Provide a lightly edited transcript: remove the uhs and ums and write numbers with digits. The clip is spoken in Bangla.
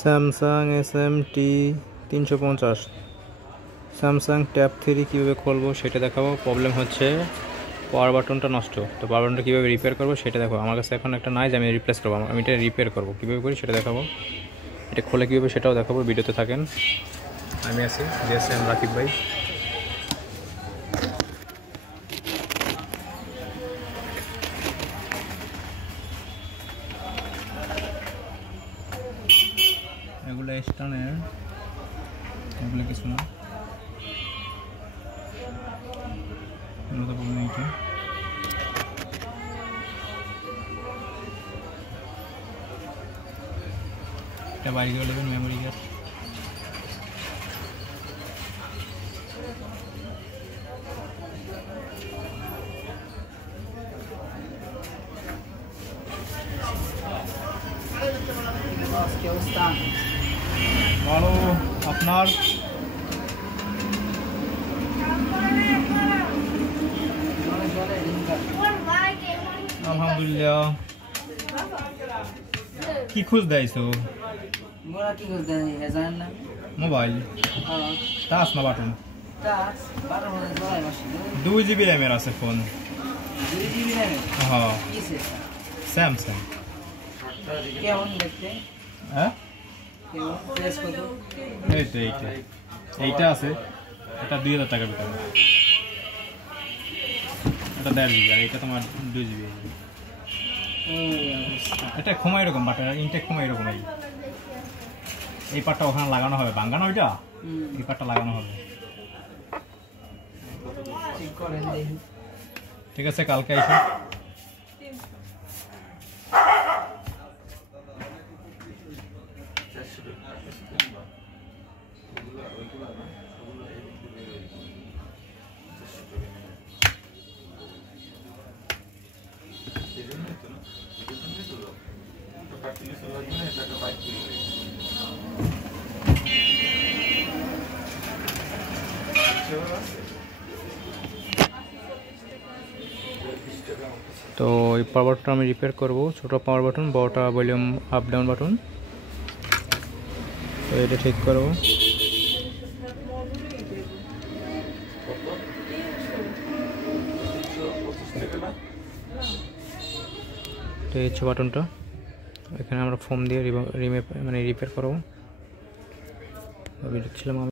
স্যামসাং SMT 350 স্যামসাং ট্যাব 3 কীভাবে খুলবো সেটা দেখাবো। প্রবলেম হচ্ছে পাওয়ার বাটনটা নষ্ট, তো পাওয়ার বাটনটা কীভাবে রিপেয়ার করবো সেটা দেখো। আমার কাছে এখন একটা নাই যে আমি রিপ্লেস করবো, আমি এটা রিপেয়ার করবো। কীভাবে করি সেটা দেখাবো, এটা খোলে কীভাবে সেটাও দেখাবো। ভিডিওতে থাকেন, আমি আছি GSM রাকিব ভাই। এগুলো স্টানের, এগুলো কিছু না, এইটা এটা বাইরে গেলে নেবেন মেমোরি কার্ড। ভালো আপনার? আলহামদুলিল্লাহ। কি খুঁজ দেয়ছো? মোবাইল টাচ না বাটন? 2 GB র্যামের আছে ফোন। হ্যাঁ স্যামসাং। হ্যাঁ এইটা এইটা আছে, এটা 2000 টাকার ভিতরে, এটা 1.5 GB, আর এটা তোমার 2 GB। এটা ক্ষমা এরকম বাট, ইনটেক ক্ষমা এরকম। এই পাটটা ওখানে লাগানো হবে, বাঙ্গানো ওইটা, এই পাটটা লাগানো হবে। ঠিক আছে, কালকে এসে তো এই পাওয়ার বাটনটা আমি রিপেয়ার করব। ছোট পাওয়ার বাটন, বড়টা ভলিউম আপ ডাউন বাটন, তো এটা ঠিক করব। তো এই হচ্ছে বাটনটা, এখানে আমরা ফোম দিয়ে রিপেয়ার করবো।